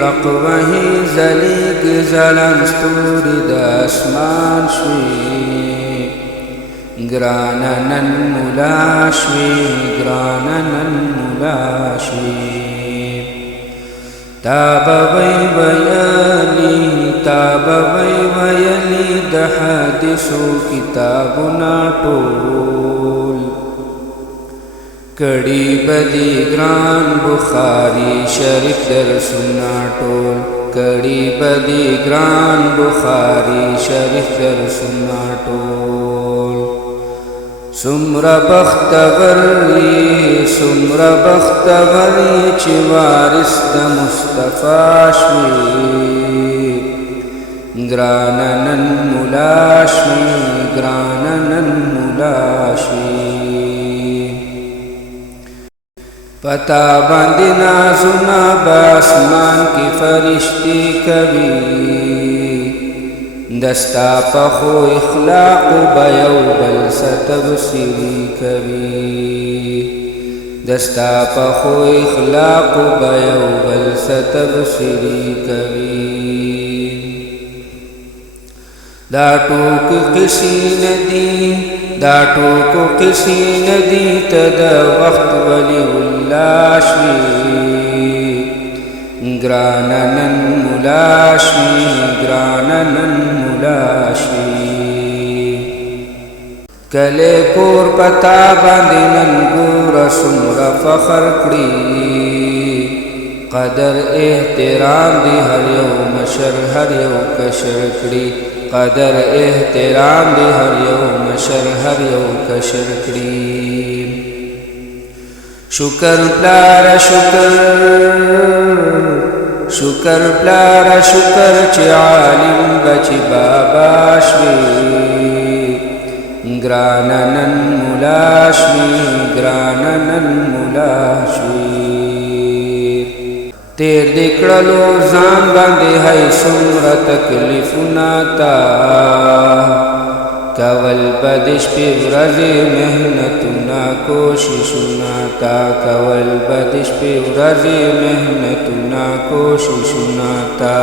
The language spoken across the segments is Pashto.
پرق وهی زلیگ زلن ستوری د اسمان شوی گرانا نن ملا شوی گرانا نن ملا شوی تابا وی ویلی د حدیثو کتابنا ټول کڑی بدی گران بخاری شریف درسنا ټول کڑی بدی گران بخاری شریف درسنا ټول سمرا بختوری چی وارث د مصطفی شوی گرانا نن ملا شوی گرانا نن ملا شوی پتا باندې نازونه باسمان کی فرشتي کوي دستا پخو اخلاق بیو بل ستبصری کوي دستا پخو اخلاق بیو بل ستبصری کوي دا ټوک قسی ندی تدا وقت ولی اللہ شوی گرانا نن ملا شوی گرانا نن ملا شوی کلے کور پتا باندې نن ګور سمرا فخر کړی قدر احترام دی هر یو مشر هر یو کشر کړی قدر احترام دی هر یو مشر هر یو کشر کړی شکر پلارا شکر چی عالم بچی بابا شوی گرانا نن ملا شوی گرانا نن ملا شوی تیر دکڑلو زان باندے ہے سمرا تکلیفنا تا کول بدش پی ورزی محنتنا کوششنا تا کول بدش پی ورزی محنتنا کوششنا تا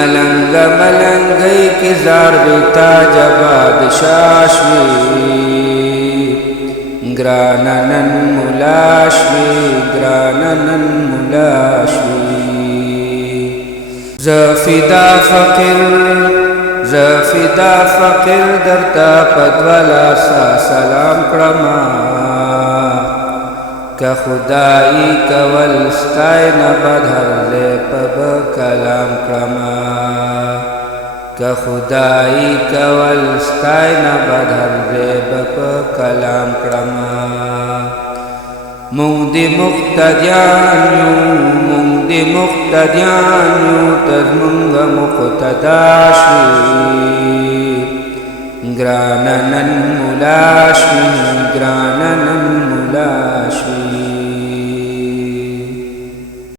ملنگی کی زار بیتا جباد شاشوی گرانا نن ملا شوی گرانا نن ملا شوی زفدا فقیر درتا پدولا سا سلام کرما که خدایی کول ستاین بدهر لے پب کلام کرما که خدایی کول ستاین بدهر لے پب کلام کرما مونږ دې مقتدیان یو تر مونږ مقتدا شوي ګرانه نن ملا شوي ګرانه نن